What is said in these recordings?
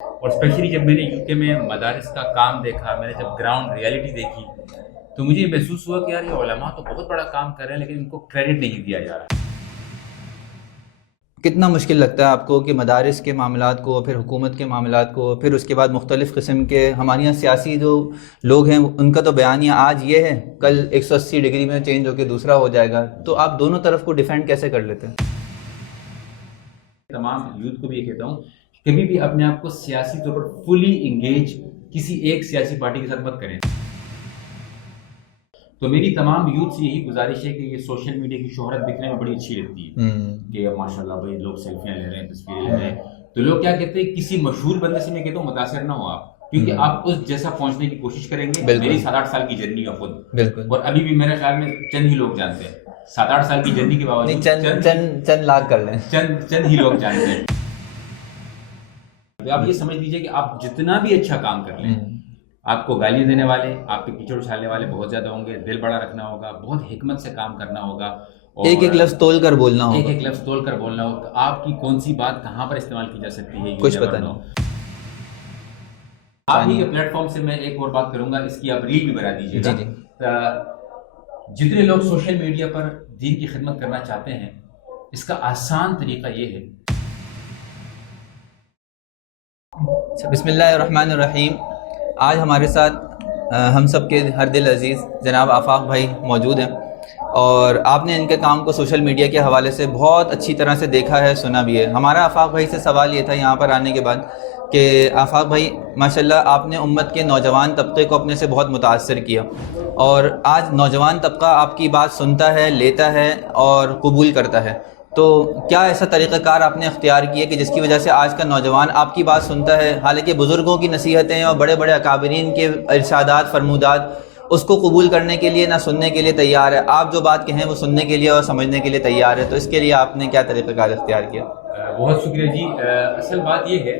اور اسپیشلی جب میں نے یو کے میں مدارس کا کام دیکھا میں نے جب گراؤنڈ ریالٹی دیکھی تو مجھے یہ محسوس ہوا کہ یار یہ علماء تو بہت بڑا کام کر رہے ہیں لیکن ان کو کریڈٹ نہیں دیا جا رہا۔ کتنا مشکل لگتا ہے آپ کو کہ مدارس کے معاملات کو پھر حکومت کے معاملات کو پھر اس کے بعد مختلف قسم کے ہمارے یہاں سیاسی جو لوگ ہیں ان کا تو بیانیہ آج یہ ہے کل ایک سو اسی ڈگری میں چینج ہو کے دوسرا ہو جائے گا۔ تو آپ دونوں طرف کو ڈیفینڈ کیسے کر لیتے ہیں؟ تمام یوتھ کو بھی یہ کہتا ہوں کبھی بھی اپنے آپ کو سیاسی طور پر فلی انگیج کسی ایک سیاسی پارٹی کے ساتھ مت کریں۔ تو میری تمام یوتھ سے یہی گزارش ہے کہ یہ سوشل میڈیا کی شہرت دکھنے میں بڑی اچھی لگتی ہے کہ ماشاء اللہ بھائی لوگ سیلفیاں لے رہے ہیں تصویریں لے رہے ہیں۔ تو لوگ کیا کہتے ہیں کسی مشہور بندے سے میں کہتا ہوں متاثر نہ ہو آپ کیونکہ آپ اس جیسا پہنچنے کی کوشش کریں گے۔ میری سات آٹھ سال کی جرنی ہے خود۔ بالکل۔ اور ابھی بھی میرے خیال میں چند ہی لوگ جانتے ہیں۔ سات آٹھ سال کی جرنی کے باوجود چند چند چند چند لاکھ کر لیں۔ چند چند ہی لوگ جانتے ہیں۔ آپ یہ سمجھ لیجیے کہ آپ جتنا بھی اچھا کام کر لیں آپ کو گالیاں دینے والے آپ کے کیچڑ اچھالنے والے بہت زیادہ ہوں گے دل بڑا رکھنا ہوگا بہت حکمت سے کام کرنا ہوگا ایک ایک لفظ تول کر بولنا ایک ہوگا۔ ایک لفظ تول کر بولنا ہوگا۔ آپ کی کون سی بات کہاں پر استعمال کی جا سکتی ہے کچھ پتہ. نہیں۔ آپ ہی کے پلیٹ فارم سے میں ایک اور بات کروں گا اس کی آپ ریل بھی بنا دیجیے جی جی۔ گا جتنے لوگ سوشل میڈیا پر دین کی خدمت کرنا چاہتے ہیں اس کا آسان طریقہ یہ ہے بسم اللہ الرحمن الرحیم۔ آج ہمارے ساتھ ہم سب کے ہر دل عزیز جناب آفاق بھائی موجود ہیں۔ اور آپ نے ان کے کام کو سوشل میڈیا کے حوالے سے بہت اچھی طرح سے دیکھا ہے، سنا بھی ہے۔ ہمارا آفاق بھائی سے سوال یہ تھا یہاں پر آنے کے بعد کہ آفاق بھائی، ماشاءاللہ آپ نے امت کے نوجوان طبقے کو اپنے سے بہت متاثر کیا۔ اور آج نوجوان طبقہ آپ کی بات سنتا ہے، لیتا ہے اور قبول کرتا ہے۔ تو کیا ایسا طریقہ کار آپ نے اختیار کیا کہ جس کی وجہ سے آج کا نوجوان آپ کی بات سنتا ہے؟ حالانکہ بزرگوں کی نصیحتیں اور بڑے بڑے اکابرین کے ارشادات، فرمودات، اس کو قبول کرنے کے لیے نہ سننے کے لیے تیار ہے۔ آپ جو بات کہیں وہ سننے کے لیے اور سمجھنے کے لیے تیار ہے۔ تو اس کے لیے آپ نے کیا طریقہ کار اختیار کیا؟ بہت شکریہ جی۔ اصل بات یہ ہے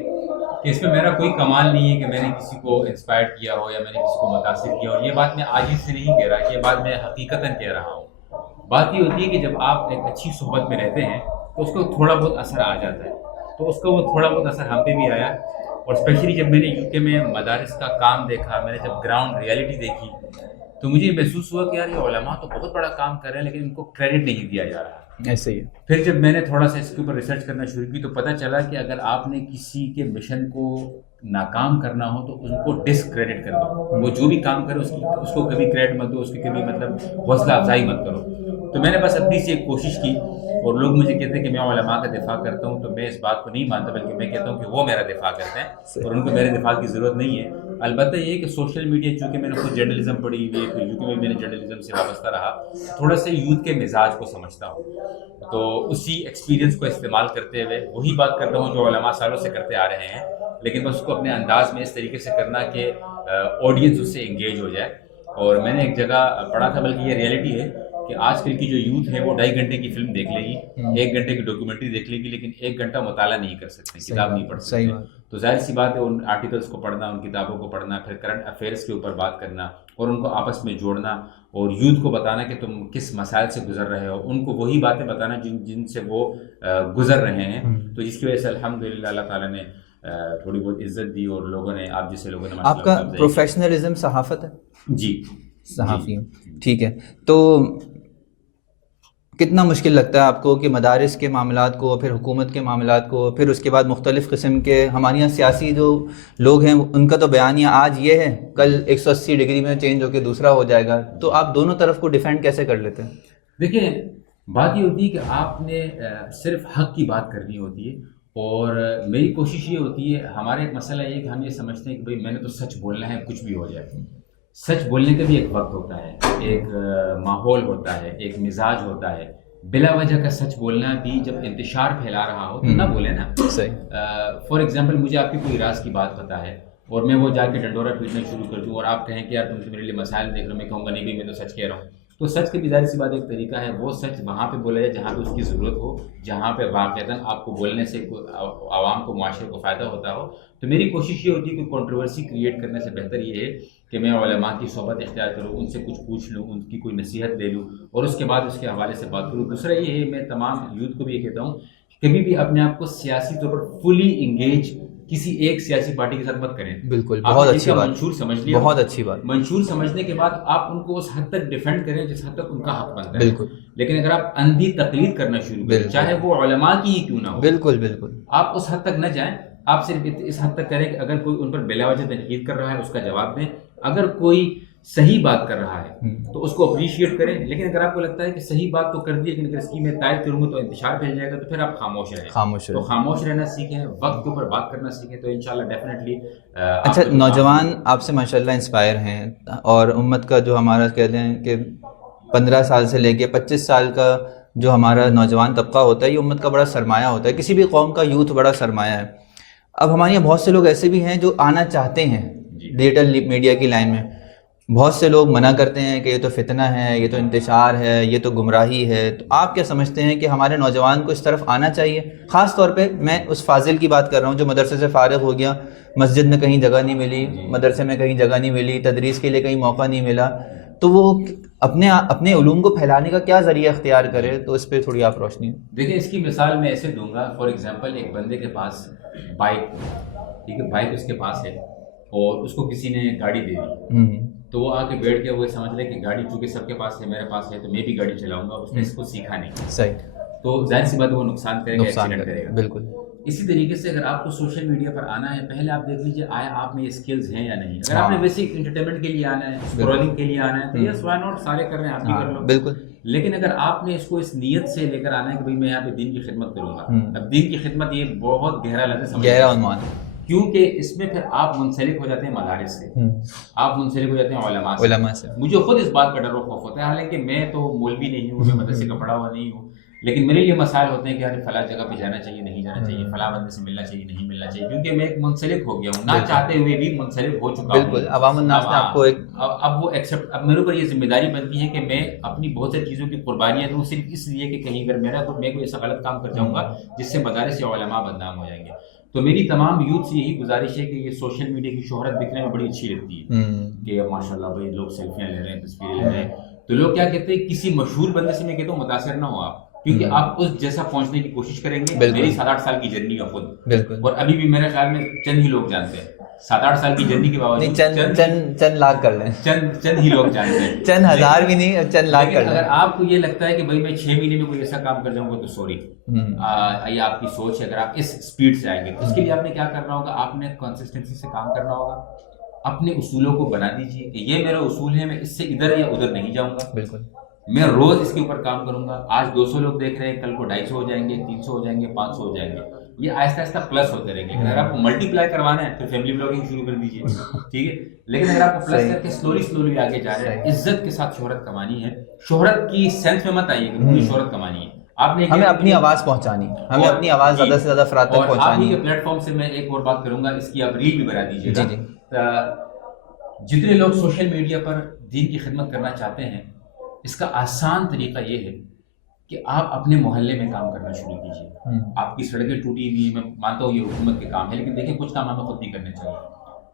کہ اس میں میرا کوئی کمال نہیں ہے کہ میں نے کسی کو انسپائر کیا ہو یا میں نے کسی کو متاثر کیا ہو۔ یہ بات میں آج سے نہیں کہہ رہا، یہ بات میں حقیقتاً کہہ رہا ہوں۔ بات یہ ہوتی ہے کہ جب آپ ایک اچھی صحبت میں رہتے ہیں تو اس کو تھوڑا بہت اثر آ جاتا ہے۔ تو اس کا وہ تھوڑا بہت اثر ہم پہ بھی آیا۔ اور اسپیشلی جب میں نے یو کے میں مدارس کا کام دیکھا میں نے جب گراؤنڈ ریالٹی دیکھی تو مجھے محسوس ہوا کہ یار یہ علماء تو بہت بڑا کام کر رہے ہیں لیکن ان کو کریڈٹ نہیں دیا جا رہا۔ ایسے ہی۔ پھر جب میں نے تھوڑا سا اس کے اوپر ریسرچ کرنا شروع کی تو پتہ چلا کہ اگر آپ نے کسی کے مشن کو ناکام کرنا ہو تو ان کو ڈسکریڈٹ کر دو۔ وہ جو بھی کام کرے اس کی اس کو کبھی کریڈٹ مت دو اس کی کبھی مطلب حوصلہ افزائی مت کرو۔ تو میں نے بس اپنی سے ایک کوشش کی اور لوگ مجھے کہتے ہیں کہ میں علماء کا دفاع کرتا ہوں تو میں اس بات کو نہیں مانتا بلکہ میں کہتا ہوں کہ وہ میرا دفاع کرتے ہیں اور ان کو میرے دفاع کی ضرورت نہیں ہے۔ البتہ یہ کہ سوشل میڈیا چونکہ میں نے خود جرنلزم پڑھی ہوئی ہے، پھر یو کے میں میں نے جرنلزم سے وابستہ رہا، تھوڑا سا یوتھ کے مزاج کو سمجھتا ہوں۔ تو اسی ایکسپیرینس کو استعمال کرتے ہوئے وہی بات کرتا ہوں جو علماء سالوں سے کرتے آ رہے ہیں۔ لیکن بس اس کو اپنے انداز میں اس طریقے سے کرنا کہ آڈینس اس سے انگیج ہو جائے۔ اور میں نے ایک جگہ پڑھا تھا بلکہ یہ ریئلٹی ہے۔ کہ آج کل کی جو یوتھ ہے وہ ڈھائی گھنٹے کی فلم دیکھ لے گی ایک گھنٹے کی ڈاکیومنٹری دیکھ لے گی لیکن ایک گھنٹہ مطالعہ نہیں کر سکتے کتاب نہیں پڑھ سکتے۔ تو ظاہر سی بات ہے ان آرٹیکلس کو پڑھنا ان کتابوں کو پڑھنا پھر کرنٹ افیئرس کے اوپر بات کرنا اور ان کو آپس میں جوڑنا اور یوتھ کو بتانا کہ تم کس مسائل سے گزر رہے ہو ان کو وہی باتیں بتانا جن جن سے وہ گزر رہے ہیں۔ تو جس کی وجہ سے الحمد للہ اللہ تعالیٰ نے تھوڑی بہت عزت دی اور لوگوں نے آپ جیسے لوگوں نے آپ کا پروفیشنلزم صحافت ہے؟ جی۔ صحافی ہوں۔ ٹھیک ہے۔ تو کتنا مشکل لگتا ہے آپ کو کہ مدارس کے معاملات کو، پھر حکومت کے معاملات کو، پھر اس کے بعد مختلف قسم کے ہمارے یہاں سیاسی جو لوگ ہیں، ان کا تو بیانیہ آج یہ ہے، کل ایک سو اسی ڈگری میں چینج ہو کے دوسرا ہو جائے گا۔ تو آپ دونوں طرف کو ڈیفینڈ کیسے کر لیتے ہیں؟ دیکھیں، بات یہ ہوتی ہے کہ آپ نے صرف حق کی بات کرنی ہوتی ہے اور میری کوشش یہ ہوتی ہے ہمارا ایک مسئلہ یہ کہ ہم یہ سمجھتے ہیں کہ بھائی میں نے تو سچ بولنا ہے، کچھ بھی ہو جائے۔ سچ بولنے کا بھی ایک وقت ہوتا ہے ایک ماحول ہوتا ہے ایک مزاج ہوتا ہے۔ بلا وجہ کا سچ بولنا بھی جب انتشار پھیلا رہا ہو تو نہ بولے نا۔ فار ایگزامپل مجھے آپ کی کوئی راز کی بات پتا ہے اور میں وہ جا کے ڈنڈورا پیٹنا شروع کر دوں اور آپ کہیں کہ یار تم تو میرے لیے مسائل دیکھ رہے ہو میں کہوں گا نہیں بھی میں تو سچ کہہ رہا ہوں۔ تو سچ کی بھی ظاہر سی بات ایک طریقہ ہے، وہ سچ وہاں پہ بولا جائے، جہاں پہ اس کی ضرورت ہو، جہاں پہ واقعتاً آپ کو بولنے سے عوام کو، معاشرے کو فائدہ ہوتا ہو۔ تو میری کوشش یہ ہوتی ہے کہ کنٹروورسی کریٹ کرنے سے بہتر یہ ہے کہ میں علماء کی صحبت اختیار کروں، ان سے کچھ پوچھ لوں، ان کی کوئی نصیحت لے لوں اور اس کے بعد اس کے حوالے سے بات کروں۔ دوسرا یہ ہے، میں تمام یوتھ کو بھی یہ کہتا ہوں کہ کبھی بھی اپنے آپ کو سیاسی طور پر فلی انگیج کسی ایک سیاسی پارٹی کے ساتھ مت کریں۔ بالکل بہت اچھی بات منشور سمجھ لیا؟ بہت اچھی بات۔ منشور سمجھنے کے بعد آپ ان کو اس حد تک ڈیفینڈ کریں جس حد تک ان کا حق بنتا ہے۔ بالکل۔ لیکن اگر آپ اندھی تقلید کرنا شروع کریں چاہے وہ علماء کی ہی کیوں نہ ہو۔ بالکل بالکل۔ آپ اس حد تک نہ جائیں۔ آپ صرف اس حد تک کریں کہ اگر کوئی ان پر بلا وجہ تنقید کر رہا ہے اس کا جواب دیں۔ اگر کوئی صحیح بات کر رہا ہے تو اس کو اپریشیٹ کریں۔ لیکن اگر آپ کو لگتا ہے کہ صحیح بات تو کر دی لیکن اگر اس کی میں تائید کروں گا تو انتشار بھیج جائے گا تو پھر آپ خاموش رہیں۔ خاموش تو خاموش رہنا سیکھیں وقت کے اوپر بات کرنا سیکھیں تو انشاءاللہ ڈیفینیٹلی اچھا نوجوان آپ سے ماشاءاللہ انسپائر ہیں اور امت کا جو ہمارا کہہ دیں کہ پندرہ سال سے لے کے پچیس سال کا جو ہمارا نوجوان طبقہ ہوتا ہے یہ امت کا بڑا سرمایہ ہوتا ہے۔ کسی بھی قوم کا یوتھ بڑا سرمایہ ہے۔ اب ہمارے یہاں بہت سے لوگ ایسے بھی ہیں جو آنا چاہتے ہیں ڈیجیٹل میڈیا کی لائن میں۔ بہت سے لوگ منع کرتے ہیں کہ یہ تو فتنہ ہے یہ تو انتشار ہے یہ تو گمراہی ہے۔ تو آپ کیا سمجھتے ہیں کہ ہمارے نوجوان کو اس طرف آنا چاہیے؟ خاص طور پہ میں اس فاضل کی بات کر رہا ہوں جو مدرسے سے فارغ ہو گیا مسجد میں کہیں جگہ نہیں ملی جی۔ مدرسے میں کہیں جگہ نہیں ملی تدریس کے لیے کہیں موقع نہیں ملا۔ تو وہ اپنے اپنے علوم کو پھیلانے کا کیا ذریعہ اختیار کرے؟ تو اس پہ تھوڑی آپ روشنی۔ دیکھیں اس کی مثال میں ایسے دوں گا۔ فار ایگزامپل ایک بندے کے پاس بائک ٹھیک ہے؟ بائک اس کے پاس ہے اور اس کو کسی نے گاڑی دے دی۔ تو وہ آ کے بیٹھ کے وہ سمجھ لے کہ گاڑی چونکہ سب کے پاس ہے میرے پاس ہے تو میں بھی گاڑی چلاؤں گا اس نے اس کو سیکھا نہیں۔ صحیح۔ تو ظاہر سی بات وہ نقصان کرے گا بالکل۔ اسی طریقے سے اگر آپ کو سوشل میڈیا پر آنا ہے پہلے آپ دیکھ لیجیے آئے آپ میں یہ اسکلز ہیں یا نہیں۔ اگر آپ نے ہاں۔ ویسے انٹرٹینمنٹ کے لیے آنا ہے اسکرولنگ کے لیے آنا ہے تو یس وائی ناٹ سارے کر رہے ہیں آپ بھی ہاں، کر لو۔ بالکل۔ لیکن اگر آپ نے اس کو اس نیت سے لے کر آنا ہے کہ بھائی میں یہاں پہ دین کی خدمت کروں گا اب دین کی خدمت یہ بہت گہرا لفظ گہرا عنوان ہے۔ کیونکہ اس میں پھر آپ منسلک ہو جاتے ہیں مدارس سے۔ آپ منسلک ہو جاتے ہیں علماء سے۔ علماء سے۔ مجھے خود اس بات کا ڈر و خوف ہوتا ہے۔ حالانکہ میں تو مولوی نہیں ہوں میں مدرسے کا پڑھا ہوا نہیں ہوں۔ لیکن میرے لیے مسائل ہوتے ہیں کہ ارے فلاں جگہ پہ جانا چاہیے نہیں جانا چاہیے فلاں بندے سے ملنا چاہیے نہیں ملنا چاہیے۔ کیونکہ میں ایک منسلک ہو گیا ہوں۔ نہ چاہتے ہوئے بھی منسلک ہو چکا ہوں۔ بالکل۔ عوام الناس نے آپ کو ایک اب وہ ایکسیپٹ اب میرے اوپر یہ ذمہ داری بنتی ہے کہ میں اپنی بہت ساری چیزوں کی قربانیاں دوں صرف اس لیے کہ کہیں اگر میرا تو میں کوئی ایسا غلط کام کر جاؤں گا جس سے مدارس یا علماء بدنام ہو جائیں گے۔ تو میری تمام یوتھ سے یہی گزارش ہے کہ یہ سوشل میڈیا کی شہرت بکنے میں بڑی اچھی لگتی ہے کہ ماشاء اللہ بھائی لوگ سیلفیاں لے رہے ہیں تصویریں لے رہے ہیں۔ تو لوگ کیا کہتے ہیں کسی مشہور بندے سے میں کہتا ہوں متاثر نہ ہو آپ کیونکہ آپ اس جیسا پہنچنے کی کوشش کریں گے۔ میری سات آٹھ سال کی جرنی ہے خود۔ اور ابھی بھی میرے خیال میں چند ہی لوگ جانتے ہیں۔ سات آٹھ سال کی جرنی کے باوجود چند چند چند لاکھ کر لیں۔ چند چند ہی لوگ جانتے ہیں چند ہزار بھی نہیں چند لاکھ کر لیں۔ اگر آپ کو یہ لگتا ہے کہ بھائی میں چھ مہینے میں کوئی ایسا کام کر جاؤں گا تو سوری۔ یہ آپ کی سوچ ہے اگر آپ اس اسپیڈ سے آئیں گے اس کے لیے آپ نے کیا کرنا ہوگا؟ آپ نے کنسسٹنسی سے کام کرنا ہوگا۔ اپنے اصولوں کو بنا دیجیے کہ یہ میرا اصول ہے میں اس سے ادھر یا ادھر نہیں جاؤں گا۔ بالکل۔ میں روز اس کے اوپر کام کروں گا۔ آج دو سو لوگ دیکھ رہے ہیں کل کو ڈھائی سو ہو جائیں گے تین سو ہو جائیں گے پانچ سو ہو جائیں گے۔ یہ آہستہ آہستہ پلس ہوتے رہیں گے۔ اگر ہاں۔ آپ کو ملٹی پلائی کروانا ہے تو فیملی بلاگنگ شروع کر دیجیے ہاں۔ ٹھیک ہے؟ لیکن اگر آپ کو پلس کر کے سلولی سلولی آگے جا رہے ہیں عزت کے ساتھ شہرت کمانی ہے۔ شہرت کی سینس میں مت آئیے کہ ہاں۔ شہرت کمانی ہے۔ آپ نے ہمیں اپنی آواز پہنچانی۔ ہمیں اپنی آواز جی۔ زیادہ سے زیادہ افراد تک پہنچانی ہے پلیٹ فارم سے میں ایک اور بات کروں گا اس کی آپ ریل بھی بنا دیجیے گا۔ جی، جی۔ جتنے لوگ سوشل میڈیا پر دین کی خدمت کرنا چاہتے ہیں اس کا آسان طریقہ یہ ہے کہ آپ اپنے محلے میں کام کرنا شروع کیجیے آپ کی سڑکیں ٹوٹی ہوئی ہیں میں مانتا ہوں یہ حکومت کے کام ہے لیکن دیکھیں کچھ کام ہمیں خود نہیں کرنے چاہیے۔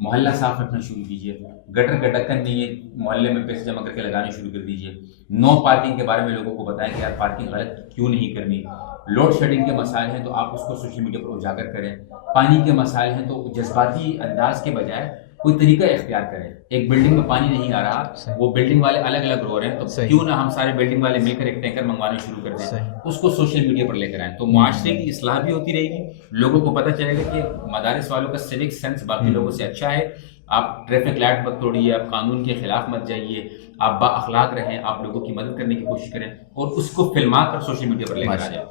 محلہ صاف رکھنا شروع کیجیے گٹر کا ڈکن نہیں ہے محلے میں پیسے جمع کر کے لگانے شروع کر دیجیے نو پارکنگ کے بارے میں لوگوں کو بتائیں کہ یار پارکنگ غلط کیوں نہیں کرنی۔ لوڈ شیڈنگ کے مسائل ہیں تو آپ اس کو سوشل میڈیا پر اجاگر کریں۔ پانی کے مسائل ہیں تو جذباتی انداز کے بجائے کوئی طریقہ اختیار کرے۔ ایک بلڈنگ میں پانی نہیں آ رہا وہ بلڈنگ والے الگ الگ رو رہے ہیں تو کیوں نہ ہم سارے بلڈنگ والے مل کر ایک ٹینکر منگوانا شروع کر دیں۔ اس کو سوشل میڈیا پر لے کر آئیں۔ تو معاشرے کی اصلاح بھی ہوتی رہے گی۔ لوگوں کو پتہ چلے گا کہ مدارس والوں کا سوک سینس باقی لوگوں سے اچھا ہے۔ آپ ٹریفک لائٹ مت توڑیے آپ قانون کے خلاف مت جائیے۔ آپ با اخلاق رہیں آپ لوگوں کی مدد کرنے کی کوشش کریں اور اس کو فلما کر سوشل میڈیا پر لے کر آ جائیں۔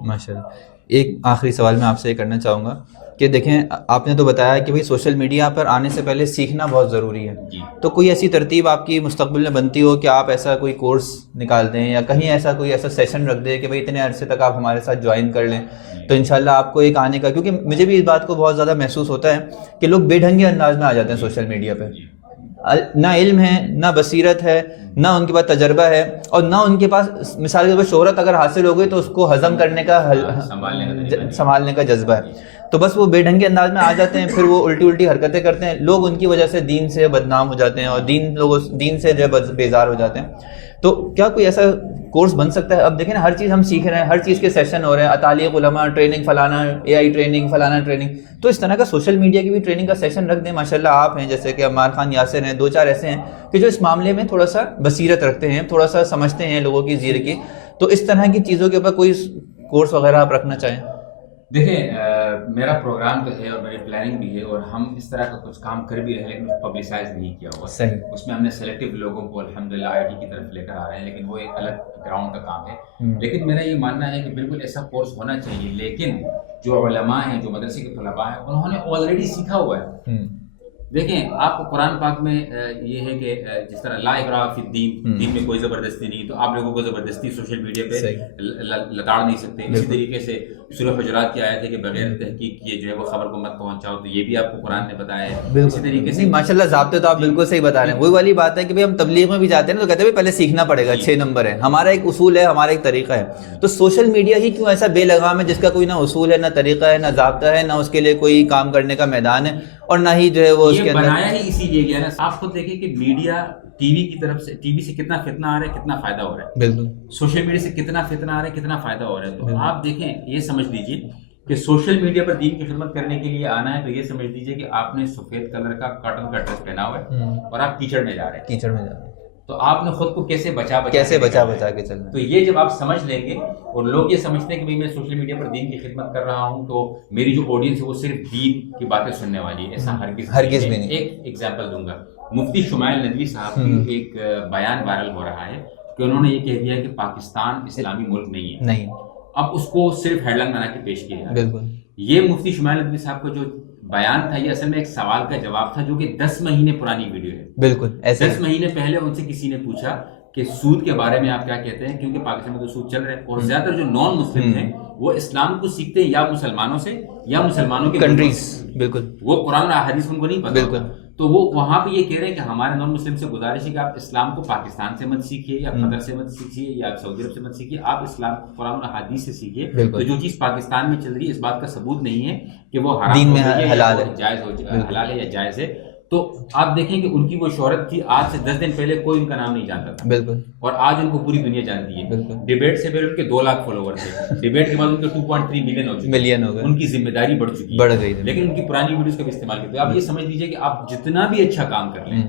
ماشاء اللہ۔ ایک آخری سوال میں آپ سے یہ کرنا چاہوں گا۔ کہ دیکھیں آپ نے تو بتایا کہ بھائی سوشل میڈیا پر آنے سے پہلے سیکھنا بہت ضروری ہے۔ تو کوئی ایسی ترتیب آپ کی مستقبل میں بنتی ہو کہ آپ ایسا کوئی کورس نکال دیں یا کہیں ایسا کوئی ایسا سیشن رکھ دیں کہ بھائی اتنے عرصے تک آپ ہمارے ساتھ جوائن کر لیں۔ تو انشاءاللہ آپ کو ایک آنے کا کیونکہ مجھے بھی اس بات کو بہت زیادہ محسوس ہوتا ہے کہ لوگ بے ڈھنگے انداز میں آ جاتے ہیں سوشل میڈیا پہ۔ نہ علم ہے نہ بصیرت ہے نہ ان کے پاس تجربہ ہے اور نہ ان کے پاس مثال کے طور پر شہرت اگر حاصل ہو گئی تو اس کو ہضم کرنے کا سنبھالنے کا جذبہ ہے۔ تو بس وہ بے ڈھنگے انداز میں آ جاتے ہیں، پھر وہ الٹی الٹی حرکتیں کرتے ہیں۔ لوگ ان کی وجہ سے دین سے بدنام ہو جاتے ہیں اور دین لوگوں دین سے جو ہے بیزار ہو جاتے ہیں۔ تو کیا کوئی ایسا کورس بن سکتا ہے؟ اب دیکھیں نا، ہر چیز ہم سیکھ رہے ہیں، ہر چیز کے سیشن ہو رہے ہیں۔ اطالیہ علماء ٹریننگ فلانا اے آئی ٹریننگ فلانا ٹریننگ تو اس طرح کا سوشل میڈیا کی بھی ٹریننگ کا سیشن رکھ دیں۔ ماشاء اللہ آپ ہیں، جیسے کہ عمار خان، یاسر ہیں، دو چار ایسے ہیں کہ جو اس معاملے میں تھوڑا سا بصیرت رکھتے ہیں، تھوڑا سا سمجھتے ہیں لوگوں کی زیر کی۔ تو اس طرح کی چیزوں کے اوپر کوئی کورس وغیرہ آپ رکھنا چاہیں۔ دیکھیں میرا پروگرام تو ہے اور میری پلاننگ بھی ہے اور ہم اس طرح کا کچھ کام کر بھی رہے ہیں لیکن پبلسائز نہیں کیا ہوا۔ صحیح۔ اس میں ہم نے سلیکٹو لوگوں کو الحمد للہ آئی ٹی کی طرف لے کر آ رہے ہیں لیکن وہ ایک الگ گراؤنڈ کا کام ہے۔ لیکن میرا یہ ماننا ہے کہ بالکل ایسا کورس ہونا چاہیے لیکن جو علماء ہیں جو مدرسے کے طلباء ہیں انہوں نے آلریڈی سیکھا ہوا ہے۔ دیکھیں آپ کو قرآن پاک میں یہ ہے کہ جس طرح لا اقرا فی الدین۔ دین میں کوئی زبردستی نہیں تو آپ لوگوں کو زبردستی سوشل میڈیا پہ لتاڑ نہیں سکتے۔ اسی۔ طریقے سے سورہ حجرات کی آیت ہے کہ بغیر تحقیق کیے جو ہے وہ خبر کو مت پہنچاؤ تو یہ بھی آپ کو قرآن نے بتایا ہے۔ اسی طریقے سے ماشاء اللہ ضابطے تو آپ بالکل صحیح بتا رہے ہیں۔ وہی والی بات ہے کہ بھائی ہم تبلیغ میں بھی جاتے ہیں نا تو کہتے ہیں پہلے سیکھنا پڑے گا چھ نمبر ہے ہمارا ایک اصول ہے ہمارا ایک طریقہ ہے۔ تو سوشل میڈیا ہی کیوں ایسا بے لگام ہے جس کا کوئی نہ اصول ہے نہ طریقہ ہے نہ ضابطہ ہے نہ اس کے لیے کوئی کام کرنے کا میدان ہے؟ اور نہ ہی جو ہے وہ اس کے اندر بنایا ہی اسی لیے گیا نا۔ آپ خود دیکھیں کہ میڈیا ٹی وی کی طرف سے ٹی وی سے کتنا فتنہ آ رہا ہے کتنا فائدہ ہو رہا ہے۔ بالکل۔ سوشل میڈیا سے کتنا فتنہ آ رہا ہے کتنا فائدہ ہو رہا ہے۔ تو آپ دیکھیں یہ سمجھ لیجیے کہ سوشل میڈیا پر دین کی خدمت کرنے کے لیے آنا ہے تو یہ سمجھ لیجیے کہ آپ نے سفید کلر کا کاٹن کا ڈریس پہنا ہوا ہے اور آپ کیچڑ میں جا رہے ہیں۔ کیچڑ میں جانا تو آپ نے خود کو کیسے بچا بچا کیسے بچا؟ بچا کے چلنا تو یہ جب آپ سمجھ لیں گے اور لوگ یہ سمجھتے ہیں کہ میں سوشل میڈیا پر دین کی خدمت کر رہا ہوں تو میری جو آڈینس ہے وہ صرف دین کی باتیں سننے والی ہے ایسا ہرگز ہرگز۔ بھی نہیں۔ ایک ایگزامپل دوں گا مفتی شمائل ندوی صاحب۔ کی ایک بیان وائرل ہو رہا ہے کہ انہوں نے یہ کہہ دیا کہ پاکستان اسلامی ملک نہیں ہے نہیں اب اس کو صرف ہیڈ لائن بنا کے پیش کیا بالکل یہ مفتی شمائل ندوی صاحب کا جو بیان تھا یہ اصل میں ایک سوال کا جواب تھا جو کہ دس مہینے پرانی ویڈیو ہے۔ بالکل ایسے دس مہینے پہلے ان سے کسی نے پوچھا کہ سود کے بارے میں آپ کیا کہتے ہیں؟ کیونکہ پاکستان میں تو سود چل رہا ہے اور زیادہ تر جو نان مسلم ہیں وہ اسلام کو سیکھتے ہیں یا مسلمانوں سے یا مسلمانوں کے کنٹریز بالکل۔ وہ قرآن حدیث ان کو نہیں پتا۔ بالکل۔ تو وہ وہاں پہ یہ کہہ رہے ہیں کہ ہمارے نان مسلم سے گزارش ہے کہ آپ اسلام کو پاکستان سے مت سیکھیے یا قطر سے مت سیکھیے یا سعودی عرب سے مت سیکھیے آپ اسلام قرآن اور حدیث سے سیکھیے۔ تو جو چیز پاکستان میں چل رہی ہے اس بات کا ثبوت نہیں ہے کہ وہ حرام میں حلال ہے۔ جائز ہو۔ حلال ہے یا جائز ہے تو آپ دیکھیں کہ ان کی وہ شہرت تھی آج سے دس دن پہلے کوئی ان کا نام نہیں جانتا تھا بالکل اور آج ان کو پوری دنیا جانتی ہے۔ ڈیبیٹ سے پہلے ان کے دو لاکھ فالوور تھے ڈیبیٹ کے بعد ان کے ٹو پوائنٹ تھری ملین ہو چکے۔ ملین ہو گئے ان کی ذمہ داری بڑھ چکی بڑھ گئی ہے۔ لیکن ان کی پرانی ویڈیوز کا بھی استعمال کرتے ہیں آپ یہ سمجھ لیجیے کہ آپ جتنا بھی اچھا کام کر لیں۔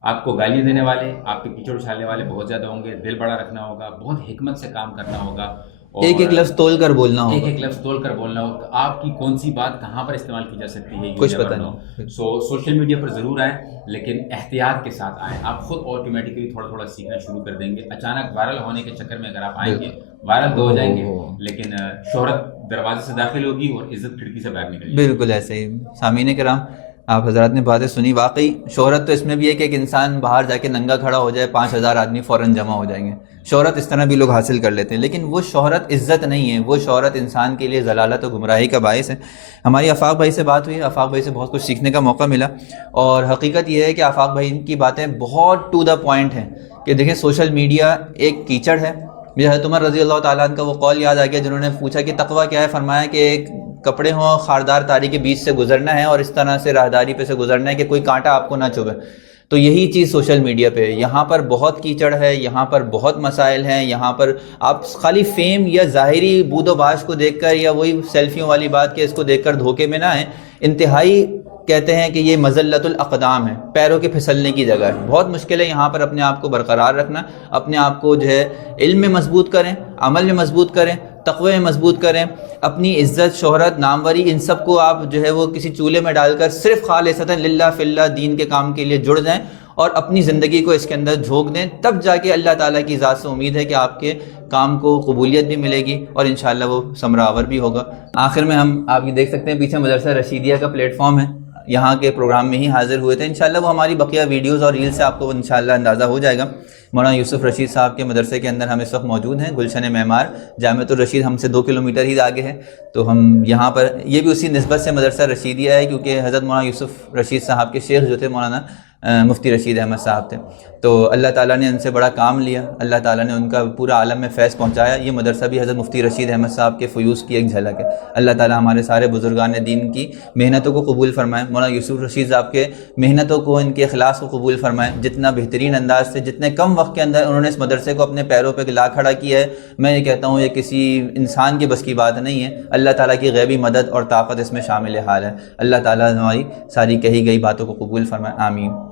آپ کو گالیاں دینے والے آپ پہ کیچڑ اچھالنے والے بہت زیادہ ہوں گے دل بڑا رکھنا ہوگا بہت حکمت سے کام کرنا ہوگا ایک ایک لفظ تول کر بولنا ایک ہوگا۔ ایک لفظ تول کر بولنا ہوگا۔ آپ کی کون سی بات کہاں پر استعمال کی جا سکتی ہے کچھ پتہ نہیں۔ سو سوشل میڈیا پر ضرور آئیں لیکن احتیاط کے ساتھ آئیں۔ آپ خود آٹومیٹکلی تھوڑا تھوڑا سیکھنا شروع کر دیں گے۔ اچانک وائرل ہونے کے چکر میں اگر آپ آئیں گے وائرل تو ہو جائیں گے۔ لیکن شہرت دروازے سے داخل ہوگی اور عزت کھڑکی سے باہر نکل جائے گی۔ بالکل ایسے ہی۔ سامعین کرام آپ حضرات نے باتیں سنی۔ واقعی شہرت تو اس میں بھی ہے کہ ایک انسان باہر جا کے ننگا کھڑا ہو جائے پانچ ہزار آدمی فوراً جمع ہو جائیں گے۔ شہرت اس طرح بھی لوگ حاصل کر لیتے ہیں، لیکن وہ شہرت عزت نہیں ہے، وہ شہرت انسان کے لیے ضلالت و گمراہی کا باعث ہے۔ ہماری آفاق بھائی سے بات ہوئی آفاق بھائی سے بہت کچھ سیکھنے کا موقع ملا۔ اور حقیقت یہ ہے کہ آفاق بھائی کی باتیں بہت ٹو دا پوائنٹ ہیں۔ کہ دیکھیں، سوشل میڈیا ایک کیچڑ ہے۔ مجھے حضرت عمر رضی اللہ تعالیٰ عنہ کا وہ قول یاد آ گیا، جنہوں نے پوچھا کہ تقوی کیا ہے؟ فرمایا کہ ایک کپڑے ہوں خاردار تاری کے بیچ سے گزرنا ہے اور اس طرح سے راہداری پہ سے گزرنا ہے کہ کوئی کانٹا آپ کو نہ چبھے۔ تو یہی چیز سوشل میڈیا پہ ہے۔ یہاں پر بہت کیچڑ ہے، یہاں پر بہت مسائل ہیں، یہاں پر آپ خالی فیم یا ظاہری بود و باش کو دیکھ کر یا وہی سیلفیوں والی بات کہ اس کو دیکھ کر دھوکے میں نہ آئیں۔ انتہائی کہتے ہیں کہ یہ مزلت الاقدام ہے، پیروں کے پھسلنے کی جگہ ہے۔ بہت مشکل ہے یہاں پر اپنے آپ کو برقرار رکھنا، اپنے آپ کو جو ہے علم میں مضبوط کریں، عمل میں مضبوط کریں۔ تقوی میں مضبوط کریں، اپنی عزت، شہرت، ناموری، ان سب کو آپ جو ہے وہ کسی چولہے میں ڈال کر صرف خالصتا للہ فی اللہ دین کے کام کے لیے جڑ جائیں اور اپنی زندگی کو اس کے اندر جھونک دیں، تب جا کے اللہ تعالیٰ کی ذات سے امید ہے کہ آپ کے کام کو قبولیت بھی ملے گی اور انشاءاللہ وہ ثمراور بھی ہوگا۔ آخر میں ہم آپ یہ دیکھ سکتے ہیں، پیچھے مدرسہ رشیدیہ کا پلیٹ فارم ہے۔ یہاں کے پروگرام میں ہی حاضر ہوئے تھے۔ انشاءاللہ وہ ہماری بقیہ ویڈیوز اور ریل سے آپ کو انشاءاللہ اندازہ ہو جائے گا۔ مولانا یوسف رشید صاحب کے مدرسے کے اندر ہم اس وقت موجود ہیں، گلشن معمار، جامعۃ الرشید ہم سے دو کلومیٹر ہی آگے ہے تو ہم یہاں پر، یہ بھی اسی نسبت سے مدرسہ رشیدیہ ہے، کیونکہ حضرت مولانا یوسف رشید صاحب کے شیخ جو تھے مولانا مفتی رشید احمد صاحب تھے۔ تو اللہ تعالیٰ نے ان سے بڑا کام لیا۔ اللہ تعالیٰ نے ان کا پورا عالم میں فیض پہنچایا۔ یہ مدرسہ بھی حضرت مفتی رشید احمد صاحب کے فیوز کی ایک جھلک ہے۔ اللہ تعالیٰ ہمارے سارے بزرگان دین کی محنتوں کو قبول فرمائے۔ مولانا یوسف رشید صاحب کے محنتوں کو، ان کے اخلاص کو قبول فرمائے۔ جتنا بہترین انداز سے، جتنے کم وقت کے اندر انہوں نے اس مدرسے کو اپنے پیروں پہ لا کھڑا کیا ہے، میں یہ کہتا ہوں، یہ کسی انسان کے بس کی بات نہیں ہے۔ اللہ تعالیٰ کی غیبی مدد اور طاقت اس میں شامل حال ہے۔ اللہ تعالیٰ ہماری ساری کہی گئی باتوں کو قبول فرمائے۔ آمین۔